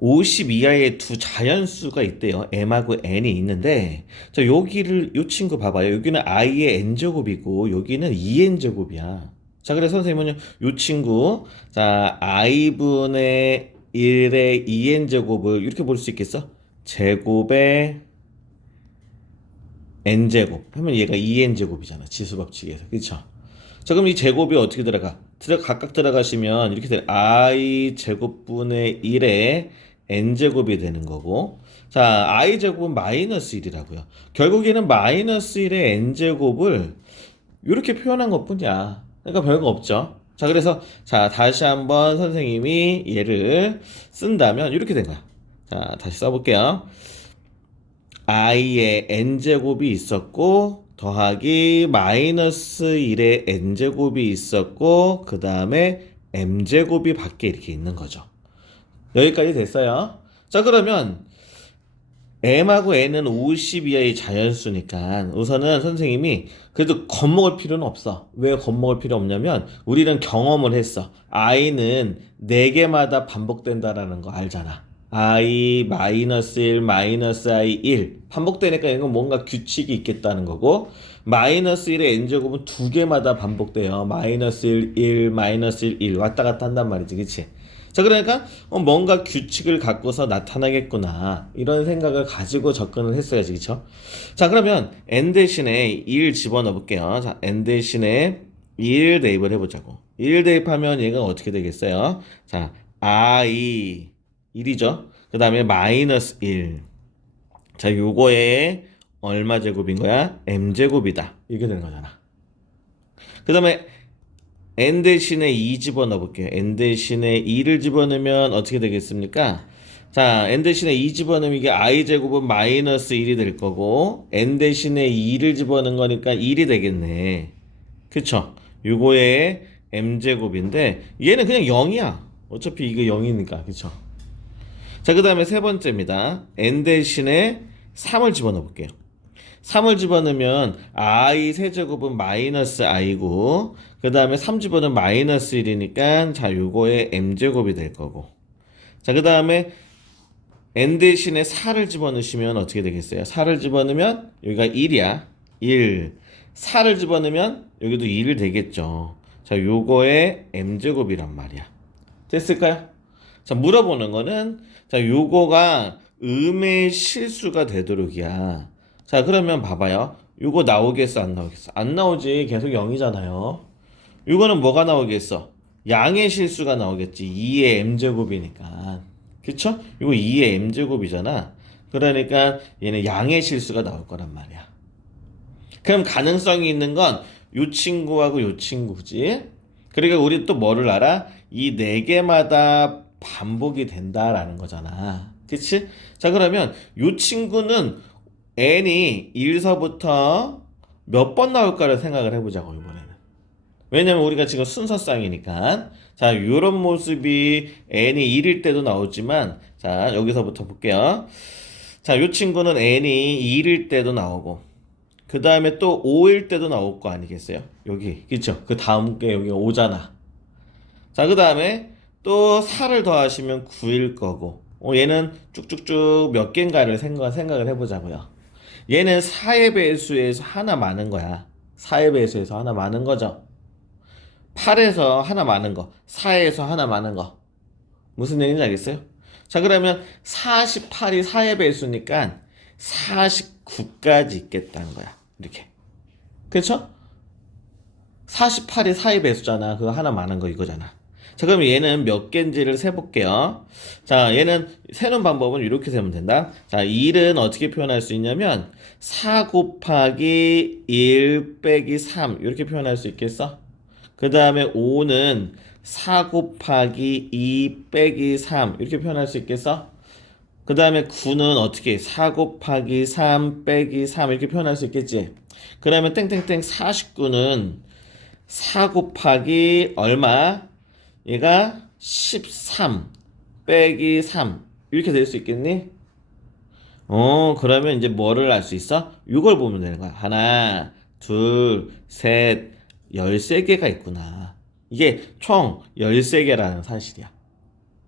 50 이하의 두 자연수가 있대요. m하고 n이 있는데, 자, 여기를, 요 친구 봐봐요. 여기는 i의 n제곱이고, 여기는 2n제곱이야. 자, 그래서 선생님은 요 친구, 자, i분의 1의 2n제곱을 이렇게 볼 수 있겠어? 제곱의 n제곱. 하면 얘가 2n제곱이잖아. 지수법칙에서. 그쵸? 자, 그럼 이 제곱이 어떻게 들어가? 각각 들어가시면 이렇게 돼. i 제곱분의 1에 n제곱이 되는 거고. 자, i 제곱은 마이너스 1이라고요. 결국에는 마이너스 1의 n제곱을 이렇게 표현한 것뿐이야. 그러니까 별거 없죠. 자, 그래서 자, 다시 한번 선생님이 얘를 쓴다면 이렇게 된 거야. 자, 다시 써볼게요. i의 n제곱이 있었고 더하기 마이너스 1의 n제곱이 있었고 그 다음에 m제곱이 밖에 이렇게 있는 거죠. 여기까지 됐어요. 자, 그러면 m하고 n은 50 이하의 자연수니까 우선은 선생님이 그래도 겁먹을 필요는 없어. 왜 겁먹을 필요 없냐면 우리는 경험을 했어. i는 4개마다 반복된다라는 거 알잖아. i 마이너스 1 마이너스 i 1 반복되니까 이건 뭔가 규칙이 있겠다는 거고, 마이너스 1의 n제곱은 2개마다 반복돼요. 마이너스 1 1 마이너스 1 1 왔다 갔다 한단 말이지. 그치? 자, 그러니까 뭔가 규칙을 갖고서 나타나겠구나 이런 생각을 가지고 접근을 했어야지. 그쵸? 자, 그러면 n 대신에 1 집어넣어 볼게요. 자, n 대신에 1 대입을 해보자고. 1 대입하면 얘가 어떻게 되겠어요? 자, i 1이죠. 그 다음에 마이너스 1. 자, 요거에 얼마 제곱인 거야? m제곱이다. 이렇게 되는 거잖아. 그 다음에 n 대신에 2 집어넣어 볼게요. n 대신에 2를 집어넣으면 어떻게 되겠습니까? 자, n 대신에 2 집어넣으면 이게 i 제곱은 마이너스 1이 될 거고, n 대신에 2를 집어넣은 거니까 1이 되겠네. 그쵸? 요거에 m제곱인데 얘는 그냥 0이야. 어차피 이거 0이니까. 그쵸? 자, 그 다음에 세 번째입니다. n 대신에 3을 집어넣어 볼게요. 3을 집어넣으면 i 세제곱은 마이너스 i고 그 다음에 3 집어넣으면 마이너스 1이니까 자, 요거에 m제곱이 될 거고, 자, 그 다음에 n 대신에 4를 집어넣으시면 어떻게 되겠어요? 4를 집어넣으면 여기가 1이야. 1. 4를 집어넣으면 여기도 1이 되겠죠. 자, 요거에 m제곱이란 말이야. 됐을까요? 자, 물어보는 거는 자, 요거가 음의 실수가 되도록이야. 자, 그러면 봐봐요. 요거 나오겠어, 안 나오겠어? 안 나오지. 계속 0이잖아요. 요거는 뭐가 나오겠어? 양의 실수가 나오겠지. 2의 m제곱이니까. 그쵸? 요거 2의 m제곱이잖아. 그러니까 얘는 양의 실수가 나올 거란 말이야. 그럼 가능성이 있는 건 요 친구하고 요 친구지. 그러니까 우리 또 뭐를 알아? 이 4개마다 반복이 된다라는 거잖아. 그치? 자, 그러면 요 친구는 n이 1서부터 몇 번 나올까를 생각을 해보자고, 이번에는. 왜냐면 우리가 지금 순서쌍이니까. 자, 요런 모습이 n이 1일 때도 나오지만, 자, 여기서부터 볼게요. 자, 요 친구는 n이 1일 때도 나오고, 그 다음에 또 5일 때도 나올 거 아니겠어요? 여기, 그쵸? 그 다음 게 여기가 5잖아. 자, 그 다음에 또 4를 더하시면 9일 거고, 얘는 쭉쭉쭉 몇 개인가를 생각을 해보자고요. 얘는 4의 배수에서 하나 많은 거야. 4의 배수에서 하나 많은 거죠. 8에서 하나 많은 거, 4에서 하나 많은 거. 무슨 얘기인지 알겠어요? 자, 그러면 48이 4의 배수니까 49까지 있겠다는 거야. 이렇게. 그렇죠? 48이 4의 배수잖아. 그거 하나 많은 거 이거잖아. 자, 그럼 얘는 몇 개인지를 세볼게요. 자, 얘는 세는 방법은 이렇게 세면 된다. 자, 1은 어떻게 표현할 수 있냐면 4 곱하기 1 빼기 3 이렇게 표현할 수 있겠어? 그 다음에 5는 4 곱하기 2 빼기 3 이렇게 표현할 수 있겠어? 그 다음에 9는 어떻게 4 곱하기 3 빼기 3 이렇게 표현할 수 있겠지? 그 다음에 땡땡땡 49는 4 곱하기 얼마? 얘가 13 빼기 3 이렇게 될 수 있겠니? 그러면 이제 뭐를 알 수 있어? 이걸 보면 되는 거야. 하나, 둘, 셋, 13개가 있구나. 이게 총 13개라는 사실이야.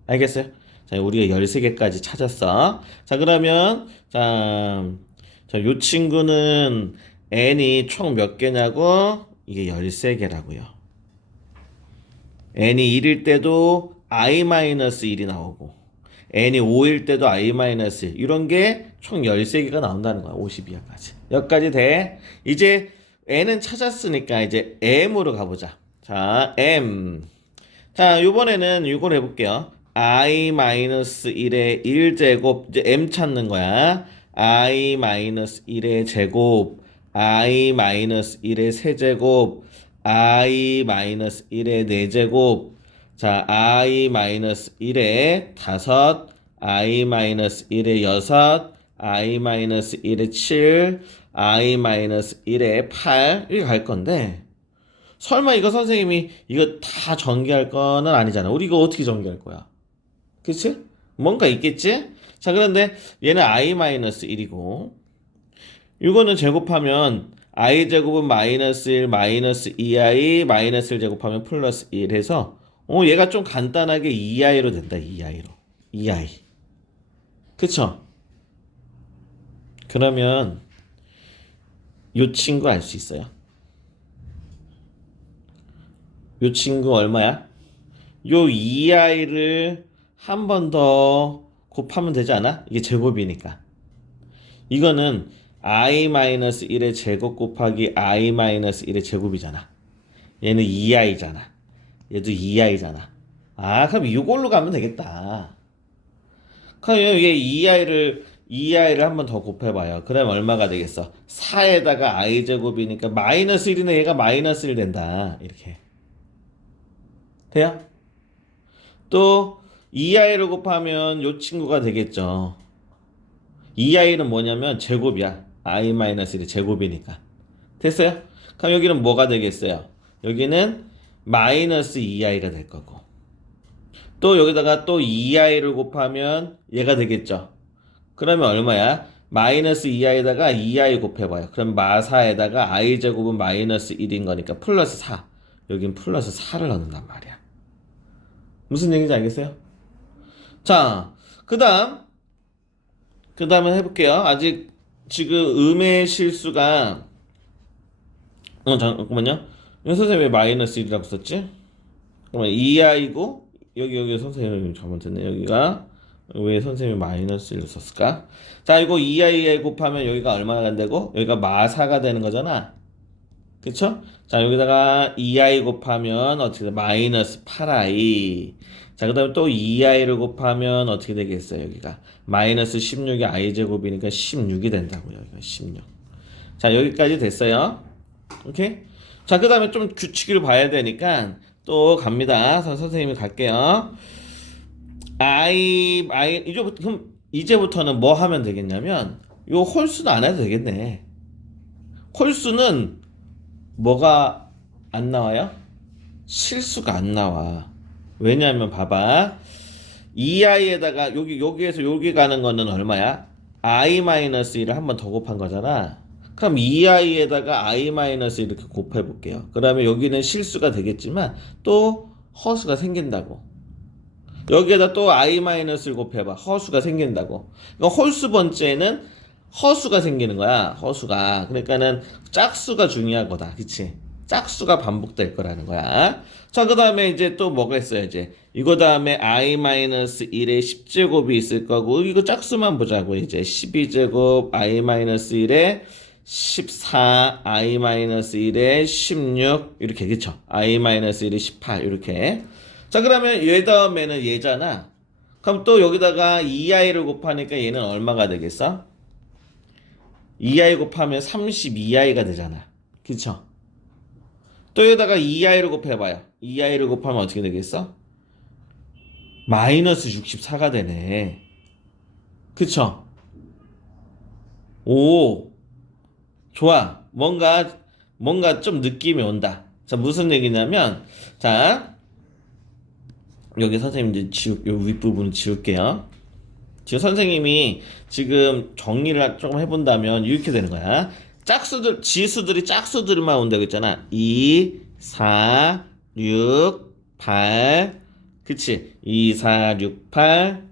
알겠어요? 자, 우리가 13개까지 찾았어. 자, 그러면, 요 친구는 n이 총 몇 개냐고? 이게 13개라고요. n이 1일 때도 i-1이 나오고, n이 5일 때도 i-1, 이런 게 총 13개가 나온다는 거야. 52하까지. 여기까지 돼. 이제 n은 찾았으니까 이제 m으로 가보자. 자, m. 자, 요번에는 이걸 해볼게요. i-1의 1제곱, 이제 m 찾는 거야. i-1의 제곱, i-1의 세제곱, i-1의 4제곱, 자, i-1의 5, i-1의 6, i-1의 7, i-1의 8, 이렇게 갈 건데, 설마 이거 선생님이 이거 다 전개할 거는 아니잖아. 우리 이거 어떻게 전개할 거야? 그치? 뭔가 있겠지? 자, 그런데 얘는 i-1이고, 이거는 제곱하면 i제곱은 마이너스 1, 마이너스 2i, 마이너스 1 제곱하면 플러스 1 해서 얘가 좀 간단하게 2i로 된다. 2i로. 2i. 그쵸? 그러면 요 친구 알 수 있어요. 요 친구 얼마야? 요 2i를 한 번 더 곱하면 되지 않아? 이게 제곱이니까. 이거는 i-1의 제곱 곱하기 i-1의 제곱이잖아. 얘는 2i잖아. 얘도 2i잖아. 아, 그럼 이걸로 가면 되겠다. 그럼 얘 2i를 한 번 더 곱해봐요. 그럼 얼마가 되겠어? 4에다가 i제곱이니까 마이너스 1이네. 얘가 마이너스 1 된다. 이렇게. 돼요? 또 2i를 곱하면 요 친구가 되겠죠. 2i는 뭐냐면 제곱이야. i-1의 제곱이니까. 됐어요? 그럼 여기는 뭐가 되겠어요? 여기는 마이너스 2i가 될 거고. 또 여기다가 또 2i를 곱하면 얘가 되겠죠. 그러면 얼마야? 마이너스 2i에다가 2i 곱해봐요. 그럼 마4에다가 i제곱은 마이너스 1인 거니까 플러스 4. 여긴 플러스 4를 넣는단 말이야. 무슨 얘기인지 알겠어요? 자, 그 다음에 해볼게요. 아직 지금 음의 실수가 잠깐만요. 선생님 왜 마이너스 1이라고 썼지? 그러면 2i고 여기 선생님이 잘못했네. 여기가 왜 선생님이 마이너스 1을 썼을까? 자, 이거 2i에 곱하면 여기가 얼마나 간다고? 여기가 마4가 되는 거잖아. 그쵸? 자, 여기다가 2i 곱하면 어떻게 돼? 마이너스 8i. 자, 그 다음에 또 2i를 곱하면 어떻게 되겠어요? 여기가 마이너스 16이 i제곱이니까 16이 된다고요. 여기가 16. 자, 여기까지 됐어요. 오케이? 자, 그 다음에 좀 규칙을 봐야 되니까 또 갑니다. 선생님이 갈게요. 이제부터는 뭐 하면 되겠냐면 요 홀수는 안 해도 되겠네. 홀수는 뭐가 안 나와요? 실수가 안 나와. 왜냐하면 봐봐. 2i에다가 여기에서 여기 가는 거는 얼마야? i-1을 한 번 더 곱한 거잖아. 그럼 2i에다가 i-1 이렇게 곱해 볼게요. 그러면 여기는 실수가 되겠지만 또 허수가 생긴다고. 여기에다 또 i-를 곱해봐. 허수가 생긴다고. 그러니까 홀수 번째는 허수가 생기는 거야. 허수가. 그러니까는 짝수가 중요한 거다. 그치? 짝수가 반복될 거라는 거야. 자, 그 다음에 이제 또 뭐가 있어요, 이제. 이거 다음에 i-1의 10제곱이 있을 거고, 이거 짝수만 보자고, 이제. 12제곱, i-1의 14, i-1의 16, 이렇게, 그쵸? i-1의 18, 이렇게. 자, 그러면 얘 다음에는 얘잖아. 그럼 또 여기다가 2i를 곱하니까 얘는 얼마가 되겠어? 2i 곱하면 32i가 되잖아. 그쵸? 또 여기다가 2i를 곱해봐요. 2i를 곱하면 어떻게 되겠어? 마이너스 64가 되네. 그쵸? 오, 좋아. 뭔가 좀 느낌이 온다. 자, 무슨 얘기냐면, 자, 여기 선생님 이제 요 윗부분 지울게요. 지금 선생님이 지금 정리를 조금 해본다면 이렇게 되는 거야. 지수들이 짝수들만 온다고 했잖아. 2, 4, 6, 8. 그치? 2, 4, 6, 8.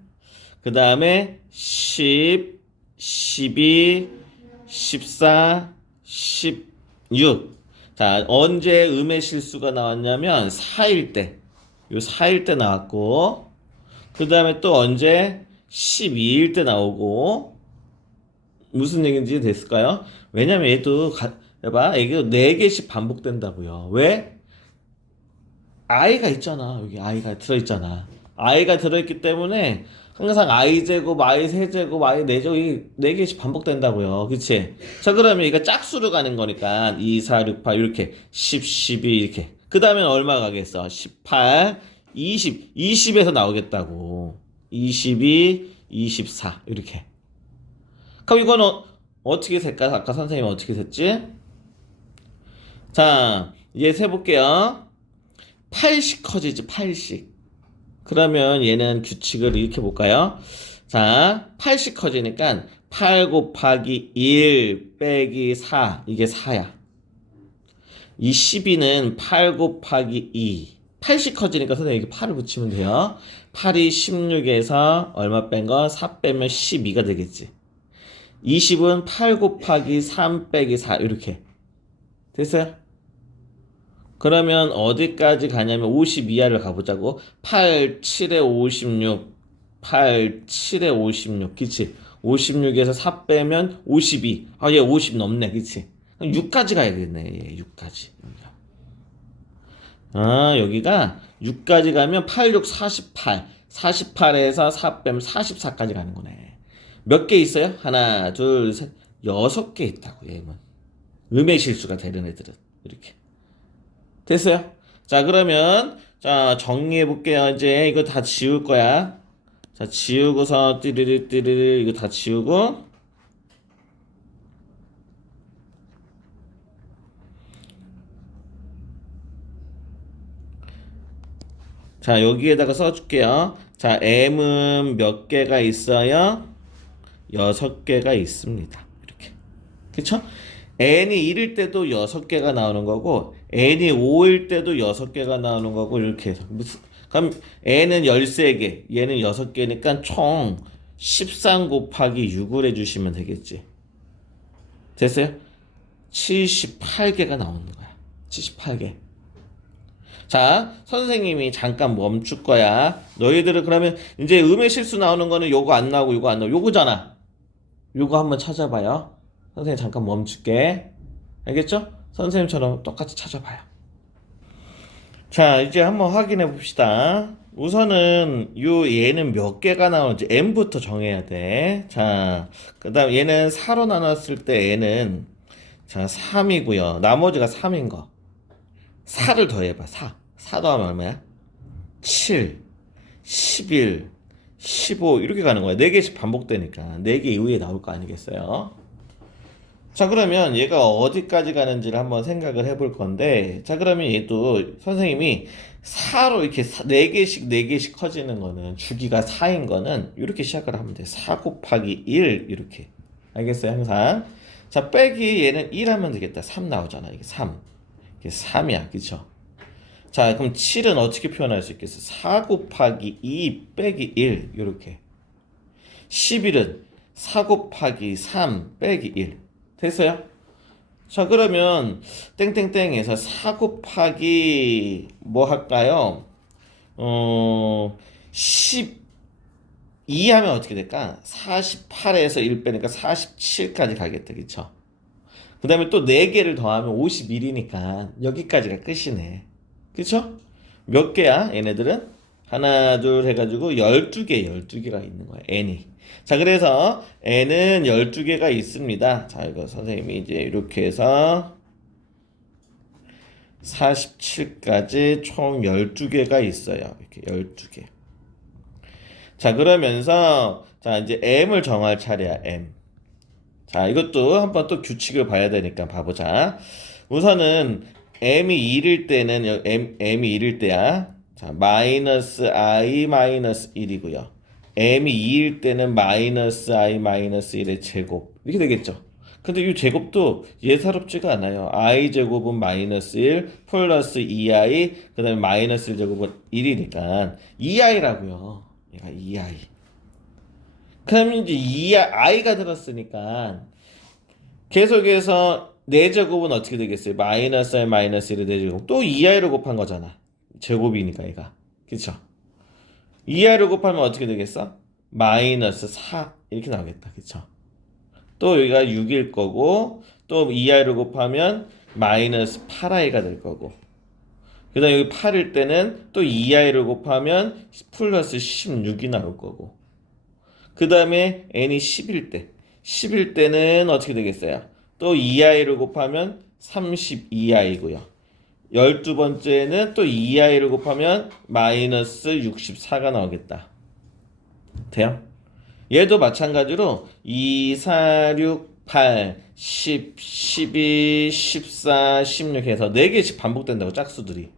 그 다음에 10, 12, 14, 16. 자, 언제 음의 실수가 나왔냐면 4일 때. 요 4일 때 나왔고, 그 다음에 또 언제 12일 때 나오고, 무슨 얘기인지 됐을까요? 왜냐면 얘도 봐봐, 이게 4개씩 반복된다고요. 왜? i가 있잖아. 여기 i가 들어있잖아. i가 들어있기 때문에 항상 i 제곱, i 세제곱, i 4제곱이 4개씩 반복된다고요. 그치? 자, 그러면 이거 짝수로 가는 거니까 2, 4, 6, 8 이렇게 10, 12 이렇게. 그 다음엔 얼마 가겠어? 18, 20, 20에서 나오겠다고. 22, 24 이렇게. 그럼 이건 어떻게 셀까? 아까 선생님이 어떻게 셌지? 자, 이제 세볼게요. 8씩 커지지, 8씩. 그러면 얘는 규칙을 이렇게 볼까요? 자, 8씩 커지니까 8 곱하기 1 빼기 4. 이게 4야. 이 12는 8 곱하기 2. 8씩 커지니까 선생님 여기 8을 붙이면 돼요. 8이 16에서 얼마 뺀 거? 4 빼면 12가 되겠지. 20은 8 곱하기 3 빼기 4 이렇게 됐어요? 그러면 어디까지 가냐면 50 이하를 가보자고. 8, 7에 56 8, 7에 56 그치? 56에서 4 빼면 52. 아, 얘 50 넘네 그치? 그럼 6까지 가야겠네. 얘 6까지. 아, 여기가 6까지 가면 8, 6, 48 48에서 4 빼면 44까지 가는 거네. 몇 개 있어요? 하나, 둘, 셋, 6개 있다고, 얘는. 음의 실수가 되는 애들은. 이렇게. 됐어요? 자, 그러면, 자, 정리해 볼게요. 이제 이거 다 지울 거야. 자, 지우고서, 띠리리, 이거 다 지우고. 자, 여기에다가 써줄게요. 자, M은 몇 개가 있어요? 6개가 있습니다. 이렇게. 그쵸? n이 1일 때도 6개가 나오는 거고 n이 5일 때도 6개가 나오는 거고 이렇게 해서 그럼 n은 13개 얘는 6개니까 총 13 곱하기 6을 해주시면 되겠지. 됐어요? 78개가 나오는 거야. 78개. 자, 선생님이 잠깐 멈출 거야. 너희들은 그러면 이제 음의 실수 나오는 거는 요거 안 나오고 요거 안 나오고 요거잖아. 요거 한번 찾아봐요. 선생님 잠깐 멈출게. 알겠죠? 선생님처럼 똑같이 찾아봐요. 자, 이제 한번 확인해 봅시다. 우선은 얘는 몇 개가 나오는지 n부터 정해야 돼. 자, 그 다음 얘는 4로 나눴을 때 n은 자 3이고요. 나머지가 3인 거. 4를 더해봐. 4 더하면 얼마야? 7, 11, 15 이렇게 가는 거야. 4개씩 반복되니까 4개 이후에 나올 거 아니겠어요? 자, 그러면 얘가 어디까지 가는지를 한번 생각을 해볼 건데, 자, 그러면 얘도 선생님이 4로 이렇게 4개씩 4개씩 커지는 거는 주기가 4인 거는 이렇게 시작을 하면 돼. 4 곱하기 1 이렇게. 알겠어요? 항상. 자, 빼기 얘는 1 하면 되겠다. 3 나오잖아. 이게 3. 이게 3이야. 그쵸? 자, 그럼 7은 어떻게 표현할 수 있겠어? 4 곱하기 2 빼기 1 이렇게. 11은 4 곱하기 3 빼기 1. 됐어요? 자, 그러면 땡땡땡에서 4 곱하기 뭐 할까요? 12 하면 어떻게 될까? 48에서 1 빼니까 47까지 가겠다. 그쵸? 그 다음에 또 4개를 더하면 51이니까 여기까지가 끝이네. 그쵸? 몇 개야? 얘네들은? 하나, 둘 해가지고 12개가 있는 거야. n이. 자, 그래서 n은 12개가 있습니다. 자, 이거 선생님이 이제 이렇게 해서 47까지 총 12개가 있어요. 이렇게 12개. 자, 그러면서 자, 이제 m을 정할 차례야. m. 자, 이것도 한번 또 규칙을 봐야 되니까 봐보자. 우선은 m이 1일 때는 m이 1일 때야. 자, 마이너스 i 마이너스 1이고요. m이 2일 때는 마이너스 i 마이너스 1의 제곱 이렇게 되겠죠. 근데 이 제곱도 예사롭지가 않아요. i 제곱은 마이너스 1 플러스 2i 그 다음에 마이너스 1 제곱은 1이니까 2i라고요. 얘가 2i. 그럼 이제 이 i가 들었으니까 계속해서 4제곱은 어떻게 되겠어요? 마이너스 i 마이너스 1의 4제곱. 또 2i를 곱한 거잖아. 제곱이니까 얘가. 그쵸? 2i를 곱하면 어떻게 되겠어? 마이너스 4 이렇게 나오겠다. 그쵸? 또 여기가 6일 거고 또 2i를 곱하면 마이너스 8i가 될 거고 그 다음 여기 8일 때는 또 2i를 곱하면 플러스 16이 나올 거고 그 다음에 n이 10일 때는 어떻게 되겠어요? 또 2i를 곱하면 32i고요 12번째는 또 2i를 곱하면 마이너스 64가 나오겠다. 돼요? 얘도 마찬가지로 2, 4, 6, 8, 10, 12, 14, 16 해서 4개씩 반복된다고 짝수들이.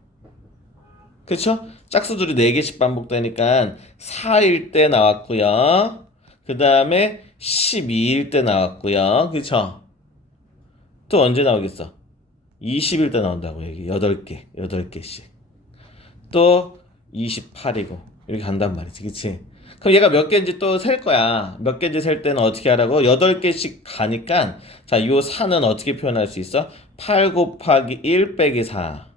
그쵸? 짝수들이 4개씩 반복되니까 4일 때 나왔고요. 그 다음에 12일 때 나왔고요. 그쵸? 또 언제 나오겠어? 20일 때 나온다고 여기 8개씩. 또 28이고 이렇게 간단 말이지. 그치? 그럼 얘가 몇 개인지 또 셀 거야. 몇 개인지 셀 때는 어떻게 하라고? 8개씩 가니까 자, 요 4는 어떻게 표현할 수 있어? 8 곱하기 1 빼기 4.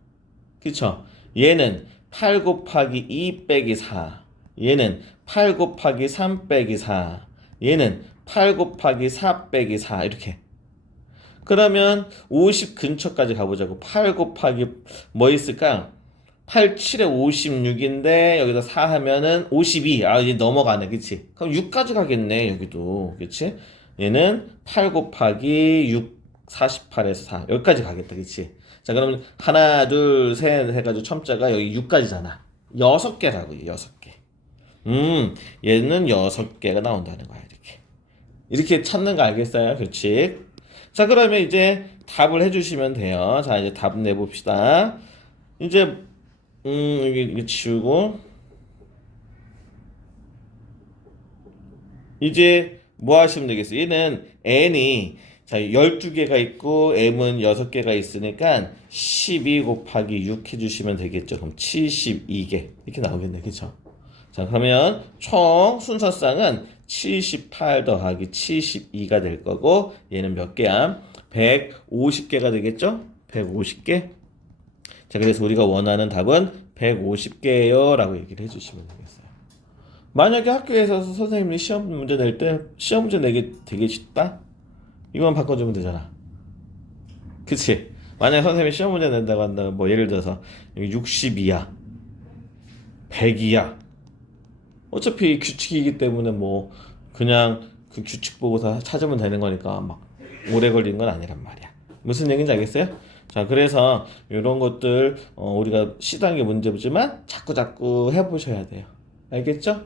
그쵸? 얘는 8 곱하기 2 빼기 4. 얘는 8 곱하기 3 빼기 4. 얘는 8 곱하기 4 빼기 4. 이렇게. 그러면 50 근처까지 가보자고. 8 곱하기 뭐 있을까? 8, 7에 56인데 여기다 4 하면은 52. 아, 이제 넘어가네. 그치? 그럼 6까지 가겠네. 여기도. 그치? 얘는 8 곱하기 6, 48에서 4. 여기까지 가겠다. 그치? 자, 그러면 하나, 둘, 셋 해가지고 첨자가 여기 6까지잖아. 6개라고, 6개. 얘는 6개가 나온다는 거야. 이렇게. 이렇게 찾는 거 알겠어요? 그렇지? 자, 그러면 이제 답을 해주시면 돼요. 자, 이제 답 내봅시다. 이제, 이게 치우고. 이제 뭐 하시면 되겠어요? 얘는 n이, 자, 12개가 있고, m은 6개가 있으니까 12 곱하기 6 해주시면 되겠죠. 그럼 72개. 이렇게 나오겠네. 그쵸? 자, 그러면 총 순서쌍은 78 더하기 72가 될 거고 얘는 몇 개야? 150개가 되겠죠? 150개. 자, 그래서 우리가 원하는 답은 150개예요 라고 얘기를 해주시면 되겠어요. 만약에 학교에서 선생님이 시험 문제 낼 때 시험 문제 내기 되게 쉽다? 이건 바꿔주면 되잖아. 그치? 만약에 선생님이 시험 문제 낸다고 한다 뭐 예를 들어서 62야 100이야 어차피 규칙이기 때문에 뭐 그냥 그 규칙 보고서 찾으면 되는 거니까 막 오래 걸리는 건 아니란 말이야. 무슨 얘기인지 알겠어요? 자, 그래서 이런 것들 우리가 시단계 문제지만 자꾸 해보셔야 돼요. 알겠죠?